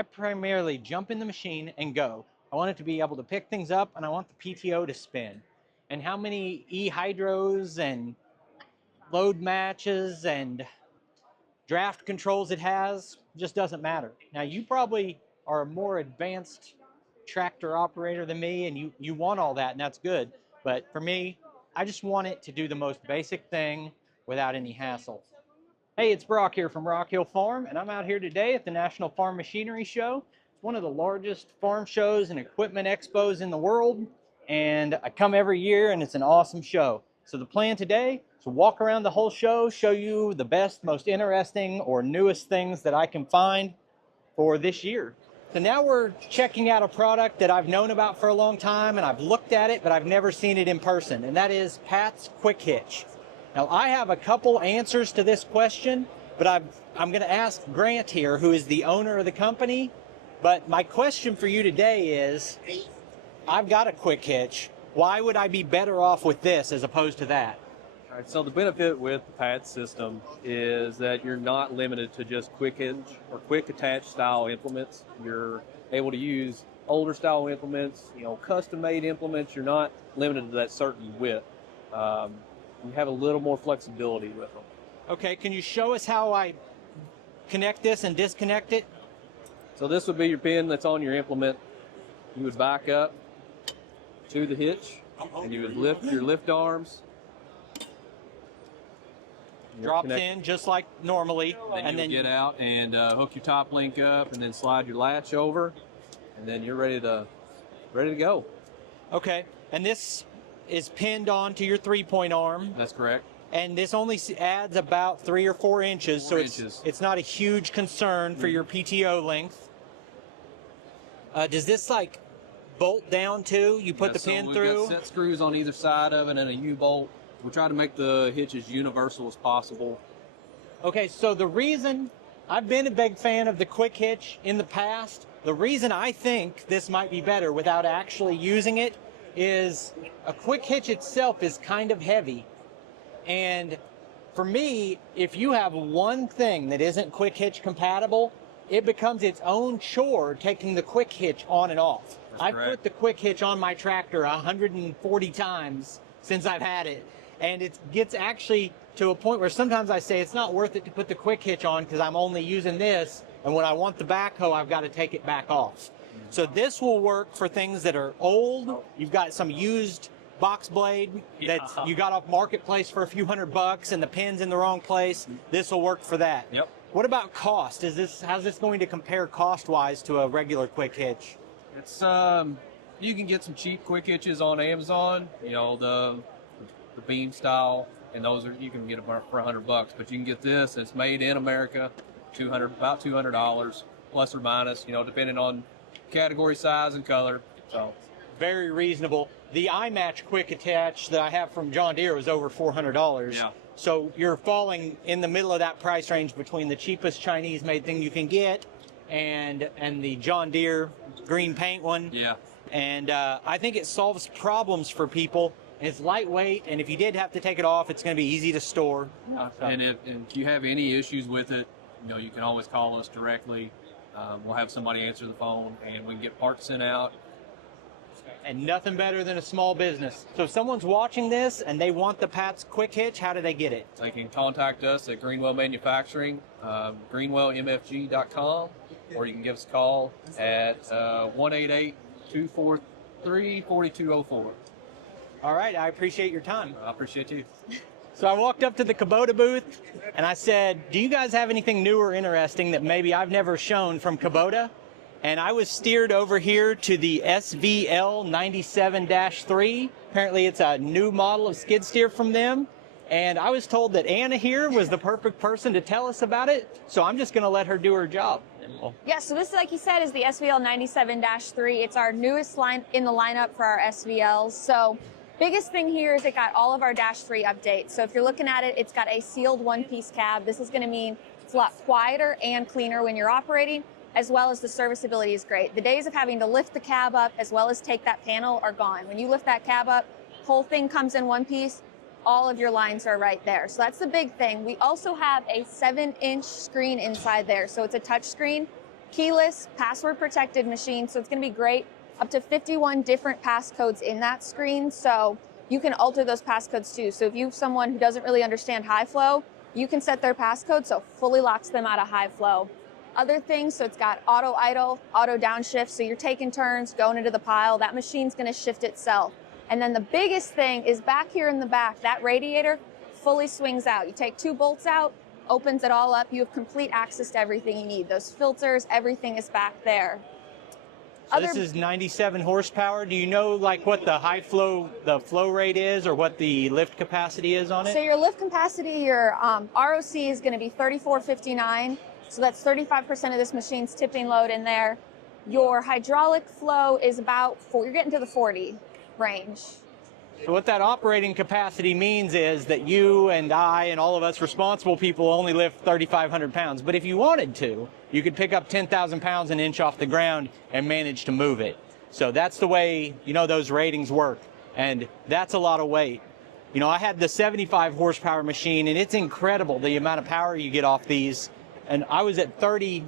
I primarily jump in the machine and go. I want it to be able to pick things up, and I want the PTO to spin. And how many E-hydros and load matches and draft controls it has just doesn't matter. Now, you probably are a more advanced tractor operator than me, and you want all that, and that's good. But for me, I just want it to do the most basic thing without any hassle. Hey, it's Brock here from Rock Hill Farm, and I'm out here today at the National Farm Machinery Show. It's one of the largest farm shows and equipment expos in the world, and I come every year, and it's an awesome show. So the plan today is to walk around the whole show, show you the best, most interesting, or newest things that I can find for this year. So now we're checking out a product that I've known about for a long time, and I've looked at it, but I've never seen it in person, and that is Pat's Quick Hitch. Now, I have a couple answers to this question, but I'm going to ask Grant here, who is the owner of the company. But my question for you today is, I've got a quick hitch. Why would I be better off with this as opposed to that? All right, so the benefit with the pad system is that you're not limited to just quick hitch or quick attach style implements. You're able to use older style implements, custom made implements. You're not limited to that certain width. You have a little more flexibility with them. Okay, can you show us how I connect this and disconnect it? So this would be your pin that's on your implement. You would back up to the hitch, and you would lift your lift arms. Drops in just like normally. And then you get out and hook your top link up, and then slide your latch over, and then you're ready to go. Okay, and this is pinned onto your 3-point arm. That's correct. And this only adds about 3 or 4 inches, so it's not a huge concern for your PTO length. Does this like bolt down too? You put the pin through? We've got set screws on either side of it and a U-bolt. We try to make the hitch as universal as possible. Okay, so the reason I've been a big fan of the quick hitch in the past, the reason I think this might be better without actually using it is a quick hitch itself is kind of heavy. And for me, if you have one thing that isn't quick hitch compatible, it becomes its own chore taking the quick hitch on and off. I've put the quick hitch on my tractor 140 times since I've had it. And it gets actually to a point where sometimes I say it's not worth it to put the quick hitch on because I'm only using this. And when I want the backhoe, I've got to take it back off. So this will work for things that are old. You've got some used box blade that you got off Marketplace for a few $100 and the pin's in the wrong place. This will work for that. Yep. What about cost? How's this going to compare cost-wise to a regular quick hitch? It's you can get some cheap quick hitches on Amazon. The beam style, and those you can get them for $100. But you can get this. It's made in America, about $200 plus or minus. Depending on category, size, and color. So very reasonable. The iMatch quick attach that I have from John Deere was over $400. Yeah. So you're falling in the middle of that price range between the cheapest Chinese made thing you can get and the John Deere green paint one. Yeah. And I think it solves problems for people. It's lightweight, and if you did have to take it off, it's going to be easy to store. And if you have any issues with it, you can always call us directly. We'll have somebody answer the phone, and we can get parts sent out. And nothing better than a small business. So if someone's watching this and they want the Pat's Quick Hitch, how do they get it? They can contact us at Greenwell Manufacturing, greenwellmfg.com, or you can give us a call at 188-243-4204. All right, I appreciate your time. I appreciate you. So I walked up to the Kabota booth and I said, do you guys have anything new or interesting that maybe I've never shown from Kabota? And I was steered over here to the SVL 97-3. Apparently it's a new model of skid steer from them. And I was told that Anna here was the perfect person to tell us about it. So I'm just going to let her do her job. Yeah, so this, like you said, is the SVL 97-3. It's our newest line in the lineup for our SVLs. So biggest thing here is it got all of our -3 updates. So if you're looking at it, it's got a sealed one-piece cab. This is going to mean it's a lot quieter and cleaner when you're operating, as well as the serviceability is great. The days of having to lift the cab up as well as take that panel are gone. When you lift that cab up, whole thing comes in one piece, all of your lines are right there. So that's the big thing. We also have a 7-inch screen inside there. So it's a touch screen. keyless, password protected machine, so it's going to be great. Up to 51 different passcodes in that screen, so you can alter those passcodes too. So if you have someone who doesn't really understand high flow, you can set their passcode so it fully locks them out of high flow. Other things, so it's got auto idle, auto downshift, so you're taking turns, going into the pile, that machine's gonna shift itself. And then the biggest thing is back here in the back, that radiator fully swings out. You take 2 bolts out, opens it all up, you have complete access to everything you need. Those filters, everything is back there. So this is 97 horsepower. Do you know like what the the flow rate is, or what the lift capacity is on it? So your lift capacity, your ROC is going to be 3459. So that's 35% of this machine's tipping load in there. Your hydraulic flow is about you're getting to the 40 range. So what that operating capacity means is that you and I and all of us responsible people only lift 3,500 pounds. But if you wanted to, you could pick up 10,000 pounds an inch off the ground and manage to move it. So that's the way, those ratings work. And that's a lot of weight. I had the 75 horsepower machine, and it's incredible the amount of power you get off these. And I was at 30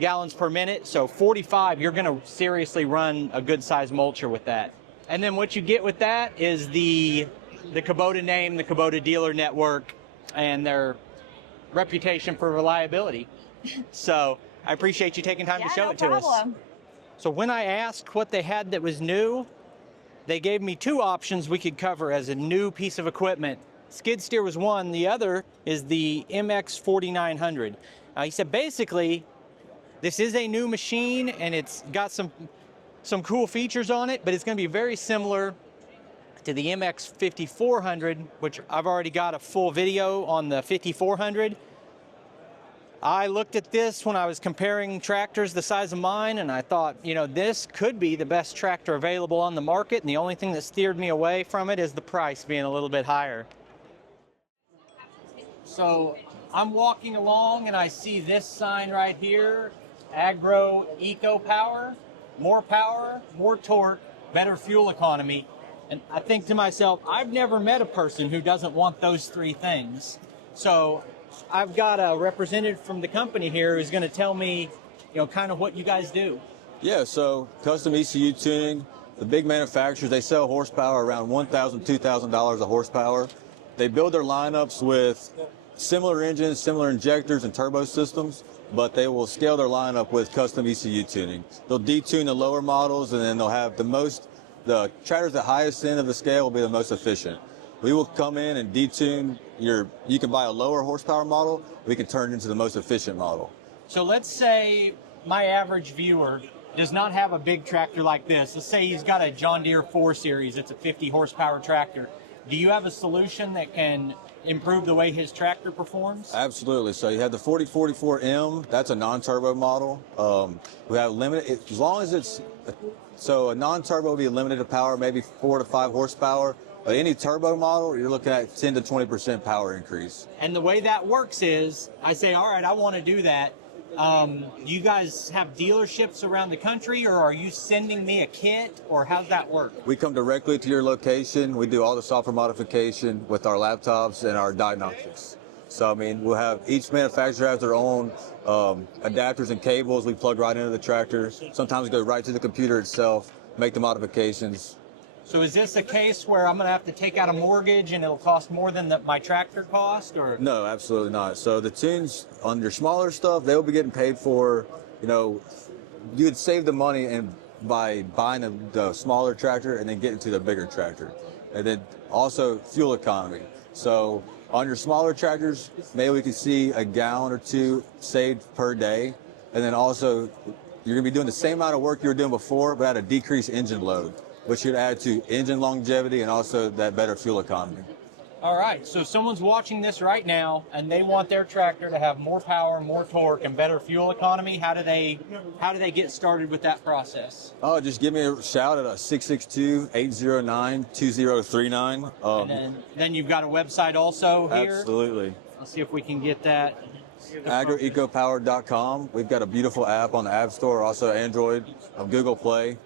gallons per minute, so 45, you're going to seriously run a good size mulcher with that. And then what you get with that is the Kabota name, the Kabota dealer network, and their reputation for reliability. So I appreciate you taking time to show it to us. So when I asked what they had that was new, they gave me 2 options we could cover as a new piece of equipment. Skid steer was one, the other is the MX 4900. He said basically this is a new machine and it's got some cool features on it, but it's going to be very similar to the MX 5400, which I've already got a full video on the 5400. I looked at this when I was comparing tractors the size of mine, and I thought, this could be the best tractor available on the market, and the only thing that steered me away from it is the price being a little bit higher. So I'm walking along and I see this sign right here, Agro Eco Power. More power, more torque, better fuel economy. And I think to myself, I've never met a person who doesn't want those 3 things. So I've got a representative from the company here who's going to tell me, kind of what you guys do. Yeah, so custom ECU tuning, the big manufacturers, they sell horsepower around $1,000, $2,000 a horsepower. They build their lineups with similar engines, similar injectors and turbo systems, but they will scale their lineup with custom ECU tuning. They'll detune the lower models, and then they'll have the tractors at the highest end of the scale will be the most efficient. We will come in and detune you can buy a lower horsepower model, we can turn it into the most efficient model. So let's say my average viewer does not have a big tractor like this. Let's say he's got a John Deere 4 Series, it's a 50 horsepower tractor. Do you have a solution that can improve the way his tractor performs? Absolutely. So you have the 4044M, that's a non-turbo model. We have limited, as long as so a non-turbo will be limited to power, maybe 4 to 5 horsepower. But any turbo model, you're looking at 10 to 20% power increase. And the way that works is, I say, all right, I want to do that. Do you guys have dealerships around the country, or are you sending me a kit, or how's that work? We come directly to your location. We do all the software modification with our laptops and our diagnostics. So, we'll have, each manufacturer has their own adapters and cables we plug right into the tractor. Sometimes we go right to the computer itself, make the modifications. So is this a case where I'm going to have to take out a mortgage and it'll cost more than my tractor cost, or? No, absolutely not. So the tunes on your smaller stuff, they'll be getting paid for, you would save the money by buying the smaller tractor and then getting to the bigger tractor. And then also fuel economy. So on your smaller tractors, maybe we could see a gallon or 2 saved per day. And then also you're going to be doing the same amount of work you were doing before, but at a decreased engine load, which should add to engine longevity and also that better fuel economy. All right, so if someone's watching this right now and they want their tractor to have more power, more torque, and better fuel economy, how do they get started with that process? Oh, just give me a shout at 662-809-2039. And then you've got a website also here? Absolutely. Let's see if we can get that. agroecopower.com. We've got a beautiful app on the App Store, also Android, Google Play.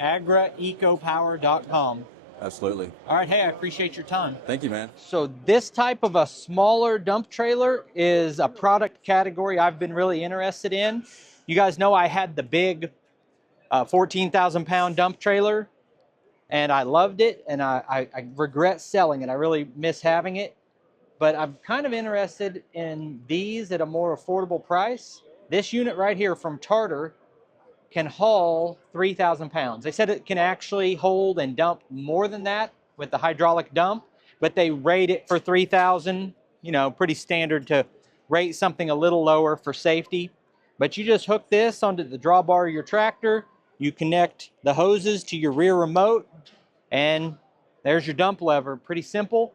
agroecopower.com. Absolutely. All right, hey, I appreciate your time. Thank you, man. So this type of a smaller dump trailer is a product category I've been really interested in. You guys know I had the big 14,000 pound dump trailer, and I loved it, and I regret selling it. I really miss having it, but I'm kind of interested in these at a more affordable price. This unit right here from Toro can haul 3,000 pounds. They said it can actually hold and dump more than that with the hydraulic dump, but they rate it for 3,000, you know, pretty standard to rate something a little lower for safety. But you just hook this onto the drawbar of your tractor, you connect the hoses to your rear remote, and there's your dump lever. Pretty simple.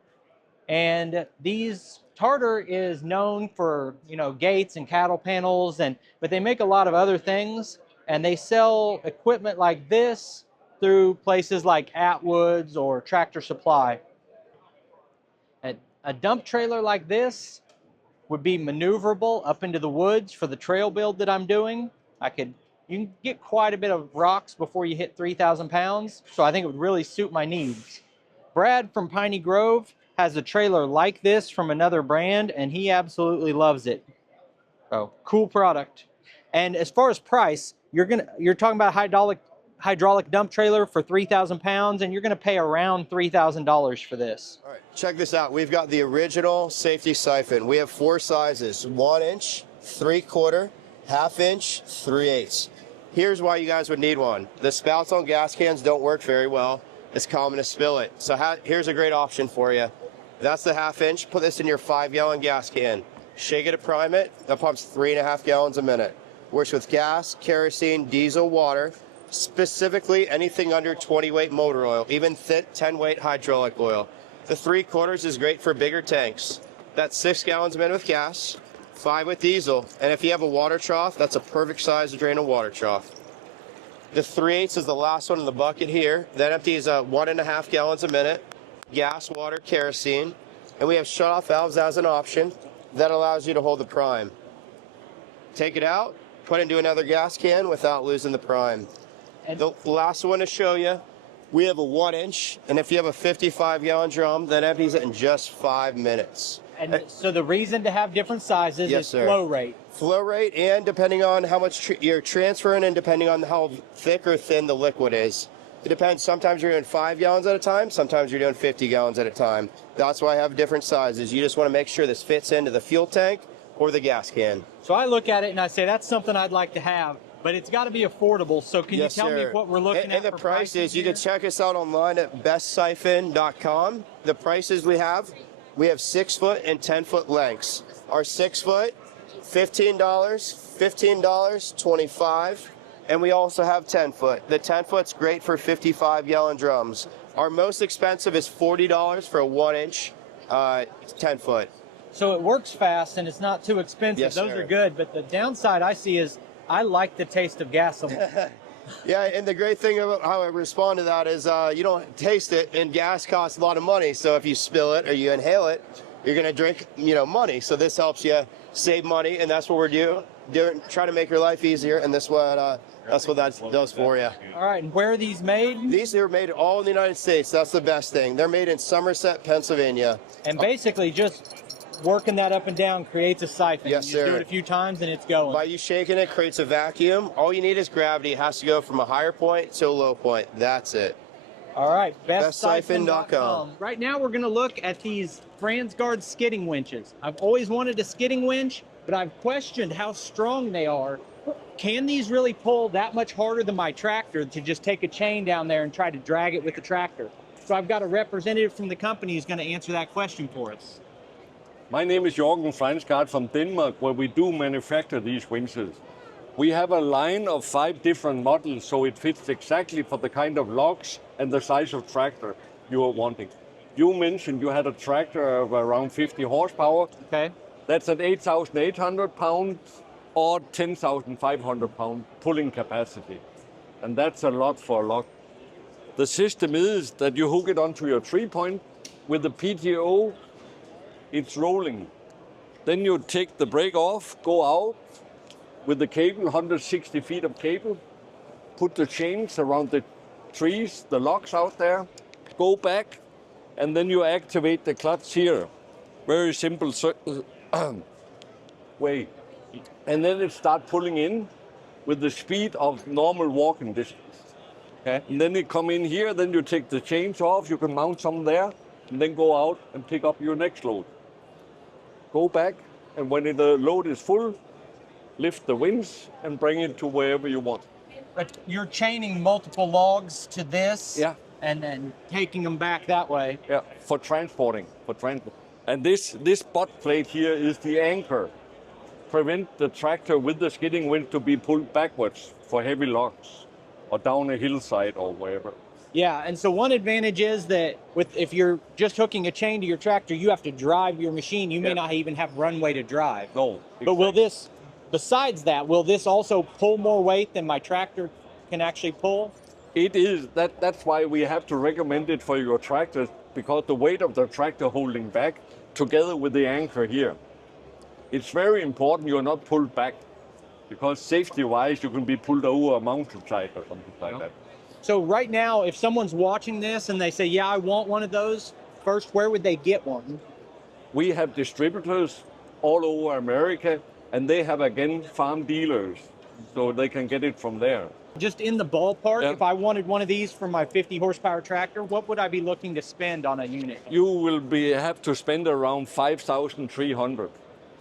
And these Toro is known for, you know, gates and cattle panels, but they make a lot of other things, and they sell equipment like this through places like Atwood's or Tractor Supply. A dump trailer like this would be maneuverable up into the woods for the trail build that I'm doing. You can get quite a bit of rocks before you hit 3,000 pounds, so I think it would really suit my needs. Brad from Piney Grove has a trailer like this from another brand, and he absolutely loves it. So, cool product. And as far as price, you're talking about a hydraulic dump trailer for 3,000 pounds, and you're gonna pay around $3,000 for this. All right, check this out. We've got the original safety siphon. We have 4 sizes: 1 inch, 3/4, 1/2 inch, 3/8. Here's why you guys would need one. The spouts on gas cans don't work very well. It's common to spill it. So here's a great option for you. That's the 1/2 inch. Put this in your 5-gallon gas can. Shake it to prime it. That pumps 3.5 gallons a minute. Works with gas, kerosene, diesel, water. Specifically anything under 20-weight motor oil, even thick 10-weight hydraulic oil. The 3/4 is great for bigger tanks. That's 6 gallons a minute with gas, 5 with diesel. And if you have a water trough, that's a perfect size to drain a water trough. The 3/8 is the last one in the bucket here. That empties 1.5 gallons a minute. Gas, water, kerosene. And we have shut-off valves as an option. That allows you to hold the prime. Take it out, put it into another gas can without losing the prime. And the last one to show you, we have a 1 inch, and if you have a 55-gallon drum, that empties it in just 5 minutes. And so the reason to have different sizes Yes, is sir. flow rate. Flow rate, and depending on how much you're transferring and depending on how thick or thin the liquid is. It depends. Sometimes you're doing 5 gallons at a time. Sometimes you're doing 50 gallons at a time. That's why I have different sizes. You just want to make sure this fits into the fuel tank or the gas can. So I look at it and I say, that's something I'd like to have, but it's got to be affordable. So can Yes, you tell sir. me what we're looking at And the for prices, you here? can check us out online at bestsiphon.com. The prices we have 6-foot and 10-foot lengths. Our 6-foot, $15, $15, $25. And we also have 10-foot. The 10-foot's great for 55-gallon drums. Our most expensive is $40 for a 1-inch 10-foot. So it works fast and it's not too expensive. Yes, Those sir. are good, but the downside I see is I like the taste of gasoline. Yeah, and the great thing about how I respond to that is you don't taste it, and gas costs a lot of money. So if you spill it or you inhale it, you're going to drink, money. So this helps you save money, and that's what we're doing. Try to make your life easier, and that's what that does for you. All right, and where are these made? These are made all in the United States. That's the best thing. They're made in Somerset, Pennsylvania. And basically just working that up and down creates a siphon. Yes, you just sir. do it a few times and it's going. By you shaking it, creates a vacuum. All you need is gravity. It has to go from a higher point to a low point. That's it. All right, bestsiphon.com. Right now we're going to look at these Transguard skidding winches. I've always wanted a skidding winch, but I've questioned how strong they are. Can these really pull that much harder than my tractor to just take a chain down there and try to drag it with the tractor? So I've got a representative from the company who's going to answer that question for us. My name is Jørgen Fransgaard from Denmark, where we do manufacture these winches. We have a line of 5 different models, so it fits exactly for the kind of logs and the size of tractor you are wanting. You mentioned you had a tractor of around 50 horsepower. Okay. That's at 8,800 pounds or 10,500 pound pulling capacity. And that's a lot for a log. The system is that you hook it onto your 3-point with the PTO. It's rolling. Then you take the brake off, go out with the cable, 160 feet of cable, put the chains around the trees, the logs out there, go back, and then you activate the clutch here. Very simple way. And then it starts pulling in with the speed of normal walking distance. Okay. And then you come in here, then you take the chains off, you can mount some there, and then go out and pick up your next load. Go back, and when the load is full, lift the winch and bring it to wherever you want. But you're chaining multiple logs to this, Yeah. and then taking them back that way. Yeah, for transporting. And this butt plate here is the anchor. Prevent the tractor with the skidding winch to be pulled backwards for heavy logs or down a hillside or wherever. Yeah, and so one advantage is that if you're just hooking a chain to your tractor, you have to drive your machine. You may not even have runway to drive. No. Exactly. But will this, besides that, will this also pull more weight than my tractor can actually pull? It is. That's why we have to recommend it for your tractors, because the weight of the tractor holding back together with the anchor here. It's very important you're not pulled back, because safety-wise you can be pulled over a mountainside or something like that. So right now, if someone's watching this and they say, yeah, I want one of those, first, where would they get one? We have distributors all over America, and they have, again, farm dealers, so they can get it from there. Just in the ballpark, Yeah. if I wanted one of these for my 50 horsepower tractor, what would I be looking to spend on a unit? You will have to spend around $5,300.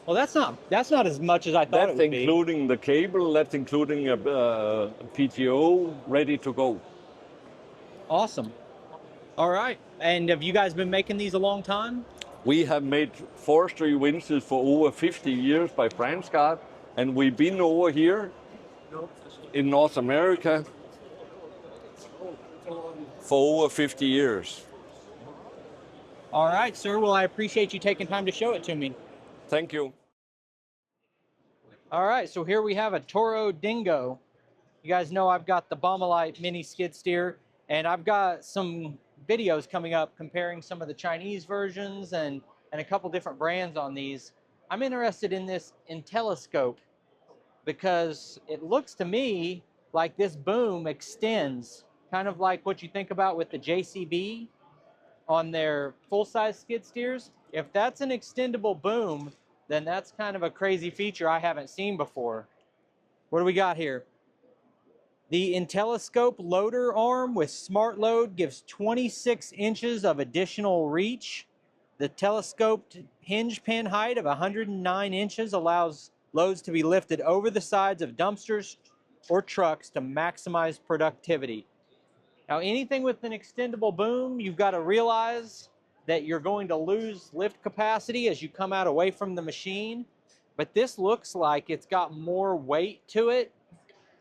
Well, that's not as much as I thought it That's would be. including the cable, that's including a PTO ready to go. Awesome. All right. And have you guys been making these a long time? We have made forestry winches for over 50 years by Franscard, and we've been over here in North America for over 50 years. All right, sir. Well, I appreciate you taking time to show it to me. Thank you. All right, so here we have a Toro Dingo. You guys know I've got the Baumolite mini skid steer, and I've got some videos coming up comparing some of the Chinese versions and a couple different brands on these. I'm interested in this IntelliScope because it looks to me like this boom extends, kind of like what you think about with the JCB on their full-size skid steers. If that's an extendable boom, then that's kind of a crazy feature I haven't seen before. What do we got here? The IntelliScope loader arm with smart load gives 26 inches of additional reach. The telescoped hinge pin height of 109 inches allows loads to be lifted over the sides of dumpsters or trucks to maximize productivity. Now, anything with an extendable boom, you've got to realize that you're going to lose lift capacity as you come out away from the machine. But this looks like it's got more weight to it.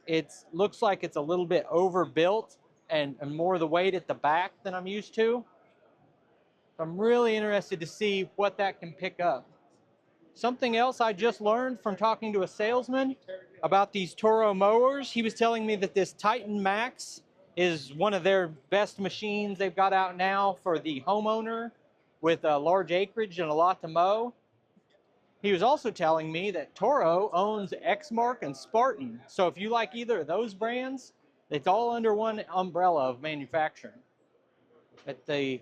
It looks like it's a little bit overbuilt and more of the weight at the back than I'm used to. I'm really interested to see what that can pick up. Something else I just learned from talking to a salesman about these Toro mowers, he was telling me that this Titan Max is one of their best machines they've got out now for the homeowner with a large acreage and a lot to mow. He was also telling me that Toro owns Exmark and Spartan. So if you like either of those brands, it's all under one umbrella of manufacturing. But the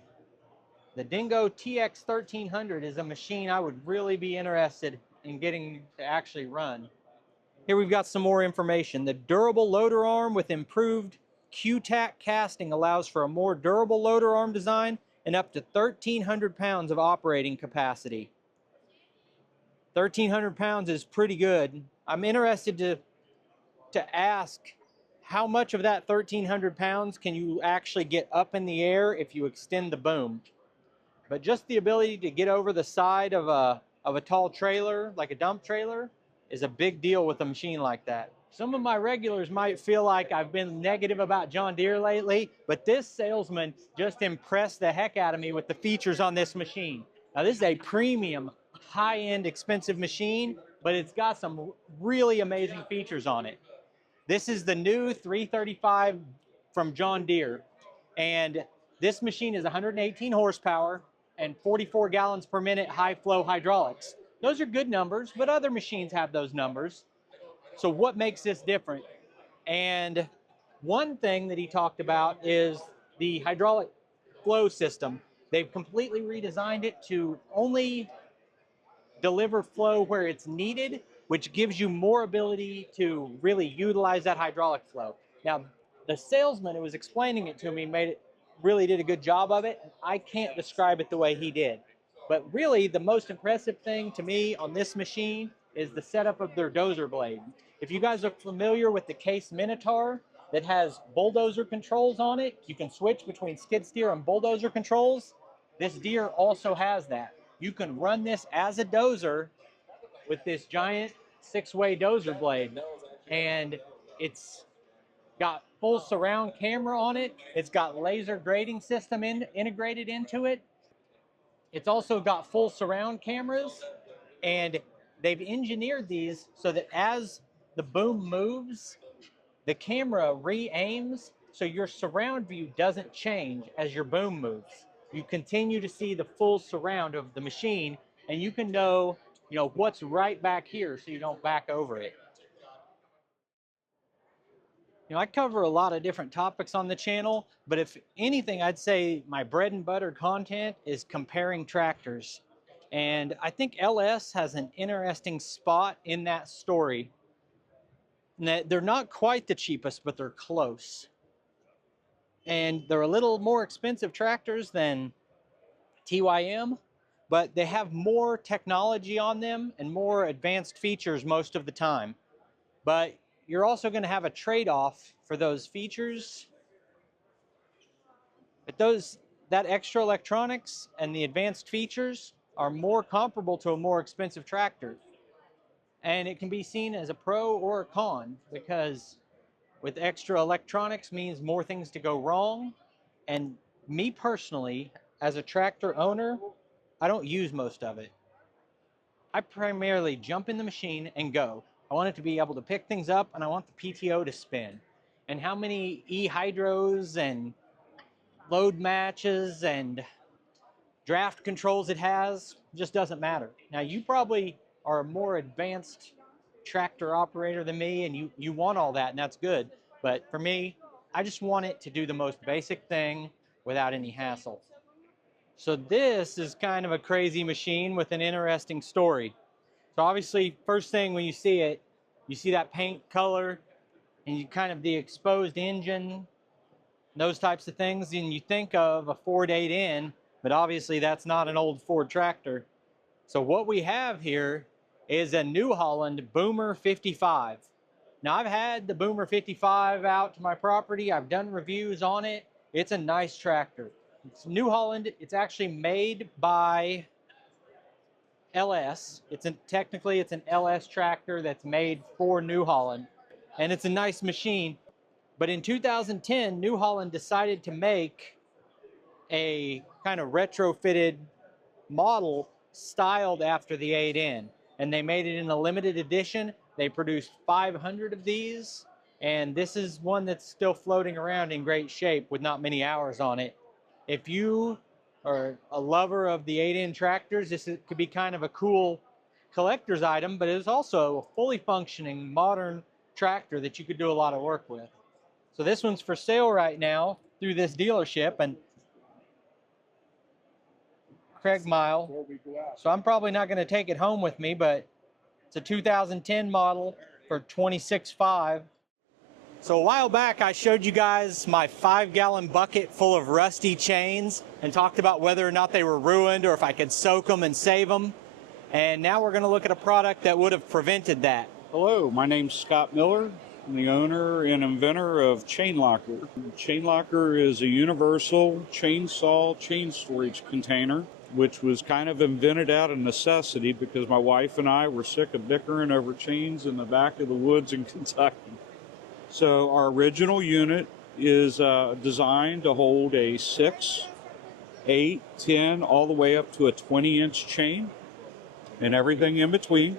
Dingo TX 1300 is a machine I would really be interested in getting to actually run. Here we've got some more information. The durable loader arm with improved Q-tack casting allows for a more durable loader arm design and up to 1,300 pounds of operating capacity. 1,300 pounds is pretty good. I'm interested to ask how much of that 1,300 pounds can you actually get up in the air if you extend the boom. But just the ability to get over the side of a tall trailer, like a dump trailer, is a big deal with a machine like that. Some of my regulars might feel like I've been negative about John Deere lately, but this salesman just impressed the heck out of me with the features on this machine. Now, this is a premium, high-end, expensive machine, but it's got some really amazing features on it. This is the new 335 from John Deere, and this machine is 118 horsepower and 44 gallons per minute high-flow hydraulics. Those are good numbers, but other machines have those numbers. So what makes this different? And one thing that he talked about is the hydraulic flow system. They've completely redesigned it to only deliver flow where it's needed, which gives you more ability to really utilize that hydraulic flow. Now, the salesman who was explaining it to me really did a good job of it. I can't describe it the way he did. But really, the most impressive thing to me on this machine is the setup of their dozer blade. If you guys are familiar with the Case Minotaur that has bulldozer controls on it, you can switch between skid steer and bulldozer controls. This Deere also has that. You can run this as a dozer with this giant 6-way dozer blade, and it's got full surround camera on it. It's got laser grading system integrated into it. It's also got full surround cameras, and they've engineered these so that as the boom moves, the camera re-aims so your surround view doesn't change as your boom moves. You continue to see the full surround of the machine, and you can know, what's right back here so you don't back over it. I cover a lot of different topics on the channel, but if anything, I'd say my bread and butter content is comparing tractors. And I think LS has an interesting spot in that story. And that they're not quite the cheapest, but they're close. And they're a little more expensive tractors than TYM, but they have more technology on them and more advanced features most of the time. But you're also going to have a trade-off for those features. But that extra electronics and the advanced features are more comparable to a more expensive tractor. And it can be seen as a pro or a con, because with extra electronics means more things to go wrong. And me personally, as a tractor owner, I don't use most of it. I primarily jump in the machine and go. I want it to be able to pick things up, and I want the PTO to spin. And how many E-hydros and load matches and draft controls it has just doesn't matter. Now, you probably are a more advanced tractor operator than me, and you want all that, and that's good. But for me, I just want it to do the most basic thing without any hassle. So this is kind of a crazy machine with an interesting story. So obviously, first thing when you see it, you see that paint color and you kind of the exposed engine, those types of things, and you think of a Ford 8N, but obviously that's not an old Ford tractor. So what we have here is a New Holland Boomer 55. Now, I've had the Boomer 55 out to my property. I've done reviews on it. It's a nice tractor. It's New Holland. It's actually made by LS. Technically it's an LS tractor that's made for New Holland, and it's a nice machine. But in 2010, New Holland decided to make a kind of retrofitted model styled after the 8N, and they made it in a limited edition. They produced 500 of these, and this is one that's still floating around in great shape with not many hours on it. If you are a lover of the 8N tractors, could be kind of a cool collector's item, but it's also a fully functioning modern tractor that you could do a lot of work with. So this one's for sale right now through this dealership, and Craig Mile. So I'm probably not going to take it home with me, but it's a 2010 model for $26,500. So a while back, I showed you guys my 5-gallon bucket full of rusty chains and talked about whether or not they were ruined or if I could soak them and save them. And now we're going to look at a product that would have prevented that. Hello, my name's Scott Miller. I'm the owner and inventor of Chain Locker. Chain Locker is a universal chainsaw chain storage container, which was kind of invented out of necessity because my wife and I were sick of bickering over chains in the back of the woods in Kentucky. So our original unit is designed to hold a 6, 8, 10, all the way up to a 20-inch chain and everything in between.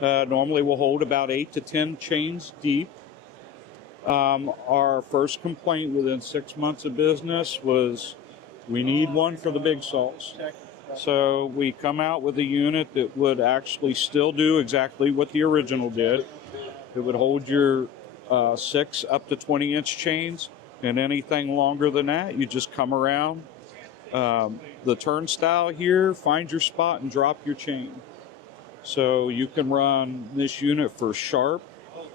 Normally we'll hold about 8 to 10 chains deep. Our first complaint within 6 months of business was we need one for the big saws. So we come out with a unit that would actually still do exactly what the original did. It would hold your 6 up to 20-inch chains, And anything longer than that, you just come around the turnstile here, find your spot, and drop your chain. So you can run this unit for sharp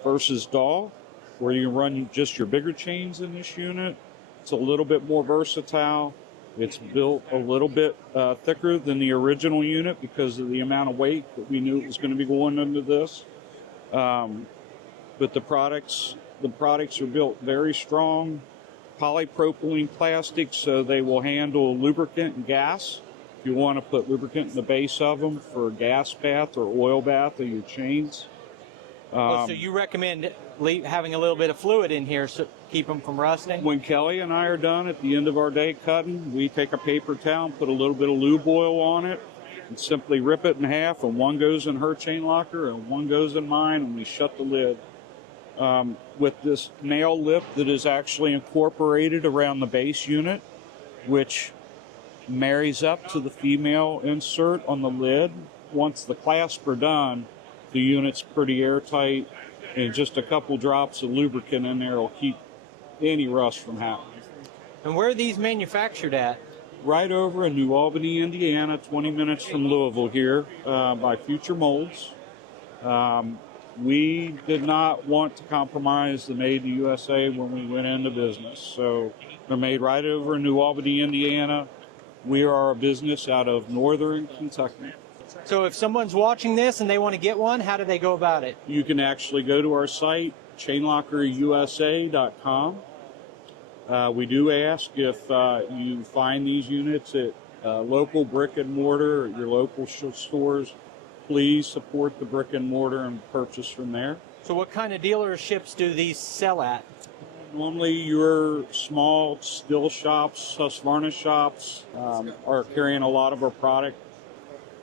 versus dull, where you can run just your bigger chains in this unit. It's a little bit more versatile. It's built a little bit thicker than the original unit because of the amount of weight that we knew it was going to be going into this. But the products are built very strong, polypropylene plastic, so they will handle lubricant and gas. If you want to put lubricant in the base of them for a gas bath or oil bath of your chains. So you recommend having a little bit of fluid in here to keep them from rusting? When Kelly and I are done at the end of our day cutting, we take a paper towel and put a little bit of lube oil on it and simply rip it in half, and one goes in her chain locker and one goes in mine, and we shut the lid. With this nail lip that is actually incorporated around the base unit, which marries up to the female insert on the lid. Once the clasps are done, the unit's pretty airtight, and just a couple drops of lubricant in there will keep any rust from happening. And where are these manufactured at? Right over in New Albany, Indiana, 20 minutes from Louisville here, by Future Molds. We did not want to compromise the Made in the USA when we went into business. So they're made right over in New Albany, Indiana. We are a business out of northern Kentucky. So if someone's watching this and they want to get one, how do they go about it? You can actually go to our site, chainlockerusa.com. We do ask if you find these units at local brick and mortar or your local stores, please support the brick and mortar and purchase from there. So what kind of dealerships do these sell at? Normally your small still shops, Husqvarna shops are carrying a lot of our product.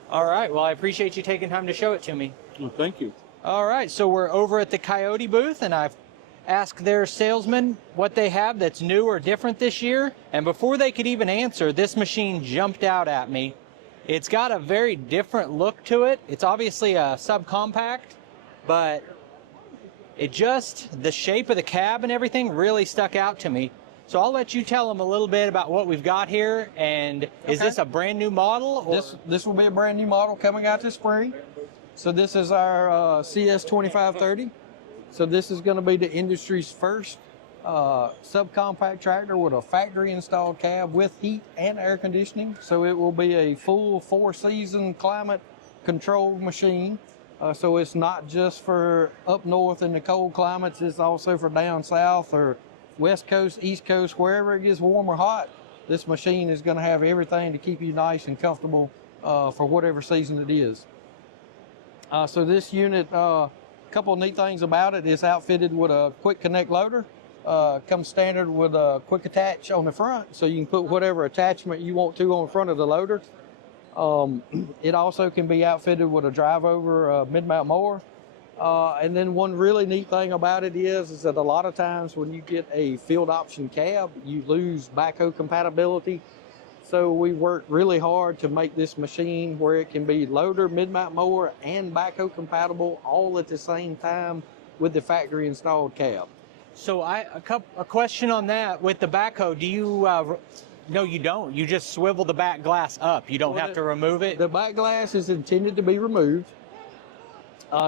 All right, well, I appreciate you taking time to show it to me. Well, thank you. All right, so we're over at the Kioti booth, and I've asked their salesman what they have that's new or different this year. And before they could even answer, this machine jumped out at me. It's got a very different look to it. It's obviously a subcompact, but the shape of the cab and everything really stuck out to me. So I'll let you tell them a little bit about what we've got here. And is this a brand new model? Or? This will be a brand new model coming out this spring. So this is our CS 2530. So this is going to be the industry's first subcompact tractor with a factory installed cab with heat and air conditioning. So it will be a full 4-season climate controlled machine. So it's not just for up north in the cold climates, it's also for down south or west coast, east coast, wherever it gets warm or hot. This machine is going to have everything to keep you nice and comfortable for whatever season it is. So this unit, a couple of neat things about it, is outfitted with a quick connect loader. Comes standard with a quick attach on the front, so you can put whatever attachment you want to on the front of the loader. It also can be outfitted with a drive over mid-mount mower. And then one really neat thing about it is that a lot of times when you get a field option cab, you lose backhoe compatibility. So we worked really hard to make this machine where it can be loader, mid-mount mower, and backhoe compatible all at the same time with the factory installed cab. So a question on that with the backhoe. Do you? No, you don't. You just swivel the back glass up. You don't have to remove it. The back glass is intended to be removed.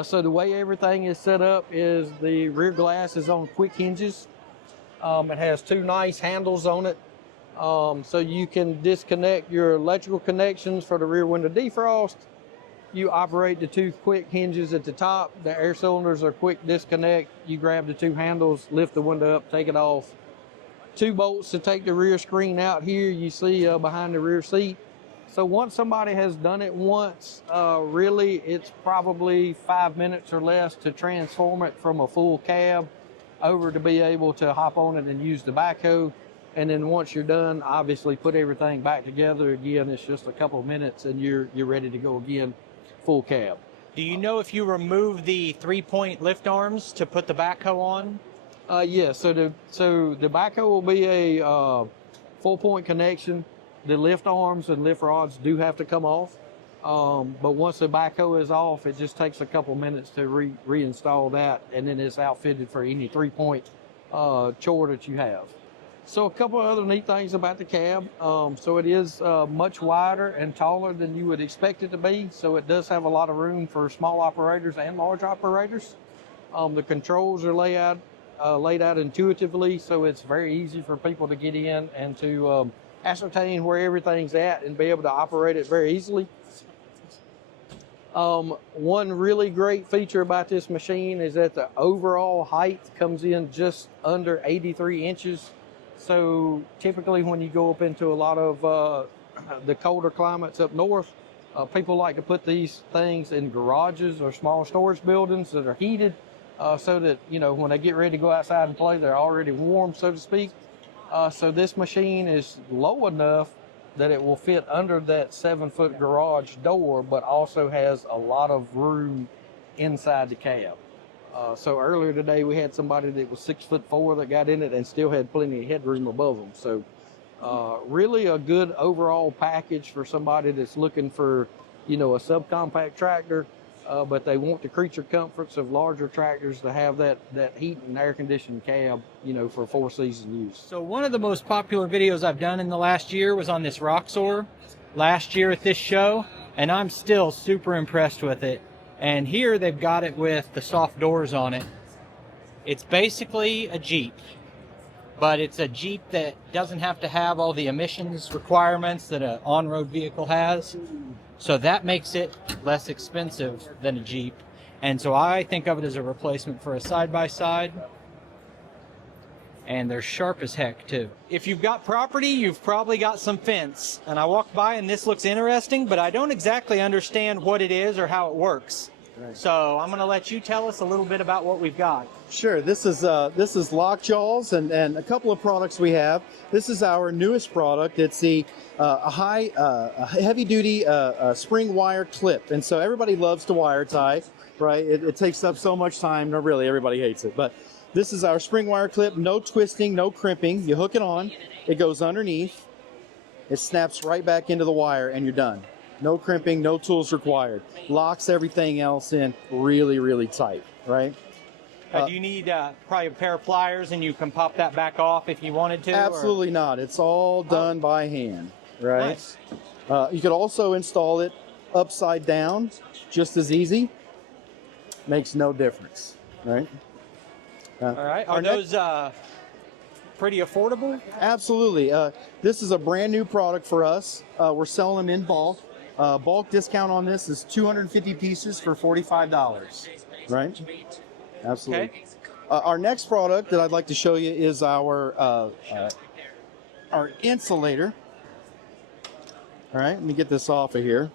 So the way everything is set up is the rear glass is on quick hinges. It has 2 nice handles on it. So you can disconnect your electrical connections for the rear window defrost. You operate the 2 quick hinges at the top. The air cylinders are quick disconnect. You grab the 2 handles, lift the window up, take it off. 2 bolts to take the rear screen out here you see behind the rear seat. So once somebody has done it once, really it's probably 5 minutes or less to transform it from a full cab over to be able to hop on it and use the backhoe. And then once you're done, obviously put everything back together again. It's just a couple of minutes and you're ready to go again, full cab. Do you know if you remove the 3-point lift arms to put the backhoe on? Yes, so the backhoe will be a 4-point connection. The lift arms and lift rods do have to come off. But once the backhoe is off, it just takes a couple minutes to reinstall that, and then it's outfitted for any 3-point chore that you have. So a couple of other neat things about the cab. So it is much wider and taller than you would expect it to be. So it does have a lot of room for small operators and large operators. The controls are laid out intuitively, so it's very easy for people to get in and to ascertain where everything's at and be able to operate it very easily. One really great feature about this machine is that the overall height comes in just under 83 inches. So typically when you go up into a lot of the colder climates up north, people like to put these things in garages or small storage buildings that are heated so that, you know, when they get ready to go outside and play, they're already warm, so to speak. So this machine is low enough that it will fit under that 7-foot garage door, but also has a lot of room inside the cab. So earlier today we had somebody that was 6'4" that got in it and still had plenty of headroom above them. So really a good overall package for somebody that's looking for, you know, a subcompact tractor, but they want the creature comforts of larger tractors to have that heat and air conditioned cab, you know, for 4-season use. So one of the most popular videos I've done in the last year was on this Roxor last year at this show, and I'm still super impressed with it. And here they've got it with the soft doors on it. It's basically a Jeep, but it's a Jeep that doesn't have to have all the emissions requirements that an on-road vehicle has. So that makes it less expensive than a Jeep. And so I think of it as a replacement for a side-by-side. And they're sharp as heck too. If you've got property, you've probably got some fence. And I walked by and this looks interesting, but I don't exactly understand what it is or how it works. Right. So I'm gonna let you tell us a little bit about what we've got. Sure, this is lock jawz and a couple of products we have. This is our newest product. It's a heavy duty spring wire clip. And so everybody loves to wire tie, right? It takes up so much time. No, really, everybody hates it. But this is our spring wire clip, no twisting, no crimping. You hook it on, it goes underneath, it snaps right back into the wire, and you're done. No crimping, no tools required. Locks everything else in really, really tight, right? Do you need probably a pair of pliers and you can pop that back off if you wanted to? Absolutely not. It's all done by hand, right? Nice. You could also install it upside down, just as easy. Makes no difference, right? All right. Are those pretty affordable? Absolutely. This is a brand new product for us. We're selling them in bulk. Bulk discount on this is 250 pieces for $45, right? Absolutely. Okay. Our next product that I'd like to show you is our insulator. All right, let me get this off of here.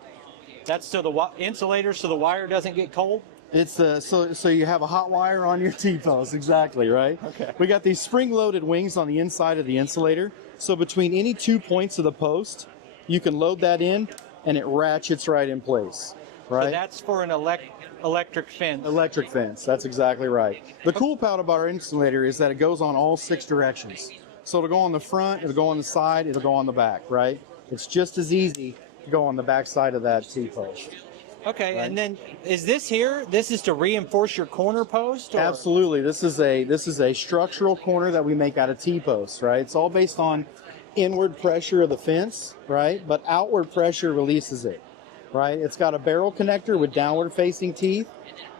That's so the insulator so the wire doesn't get cold? It's so you have a hot wire on your T-post, exactly, right? Okay. We got these spring-loaded wings on the inside of the insulator. So between any 2 points of the post, you can load that in, and it ratchets right in place, right? So that's for an electric fence. Electric fence, that's exactly right. The cool part about our insulator is that it goes on all 6 directions. So it'll go on the front, it'll go on the side, it'll go on the back, right? It's just as easy to go on the back side of that T-post. Okay, right. And then is this here? This is to reinforce your corner post? Or? Absolutely. This is a structural corner that we make out of T-posts, right? It's all based on inward pressure of the fence, right? But outward pressure releases it, right? It's got a barrel connector with downward facing teeth,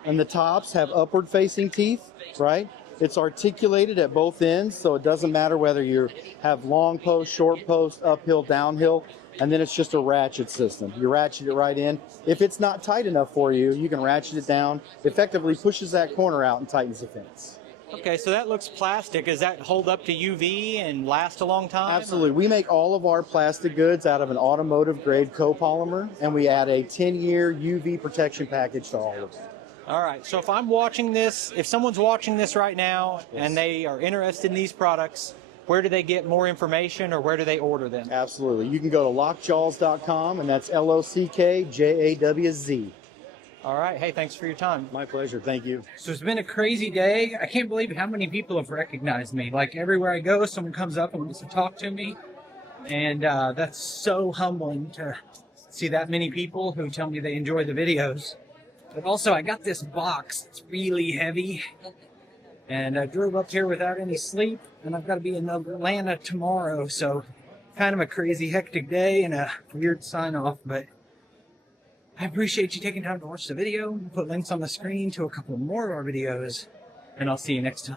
and the tops have upward facing teeth, right? It's articulated at both ends, so it doesn't matter whether you have long post, short post, uphill, downhill. And then it's just a ratchet system. You ratchet it right in. If it's not tight enough for you, you can ratchet it down. Effectively pushes that corner out and tightens the fence. Okay, so that looks plastic. Does that hold up to UV and last a long time? Absolutely. We make all of our plastic goods out of an automotive grade copolymer, and we add a 10-year UV protection package to all of them. All right, so if I'm watching this, if someone's watching this right now and they are interested in these products, where do they get more information or where do they order them? Absolutely. You can go to lockjawz.com, and that's LOCKJAWZ. All right. Hey, thanks for your time. My pleasure. Thank you. So it's been a crazy day. I can't believe how many people have recognized me. Like everywhere I go, someone comes up and wants to talk to me. And that's so humbling to see that many people who tell me they enjoy the videos. But also I got this box. It's really heavy. And I drove up here without any sleep, and I've got to be in Atlanta tomorrow, so kind of a crazy, hectic day and a weird sign-off, but I appreciate you taking time to watch the video. I'll put links on the screen to a couple more of our videos, and I'll see you next time.